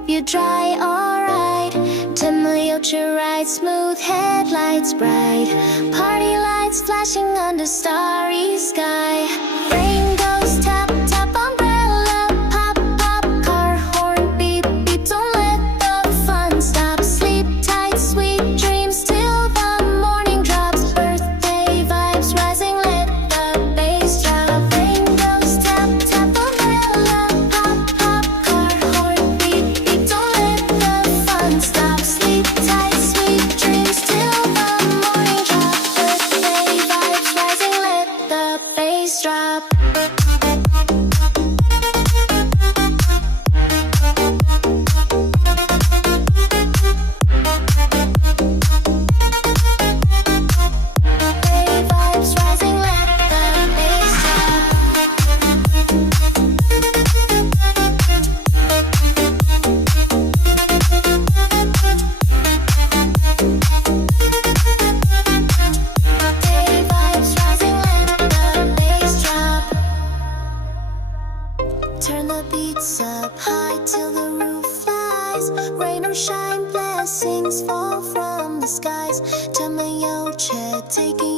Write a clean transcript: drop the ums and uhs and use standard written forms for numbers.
wipe you dry, alright. Temperature right, smooth headlights bright. Party lights flashing under starry sky. Rain goes tap, tap, umbrella, pop, pop, car horn, beep, beep. Don't let the fun stop. Sleep tight, sweet dreams till the morning drops. Birthday vibes rising, let the bass drop. Rain goes tap, tap, umbrella, pop, pop, car horn, beep, beep. Don't let the fun stop. Sleep tight, sweet dreams till the morning drop. Birthday vibes rising, let the bass drop. Birthday vibes rising, let the bass drop. Birthday vibes rising, let the bass drop. Turn the beats up high till the roof flies. Rain or shine, blessings fall from the skies. Tamayoche taking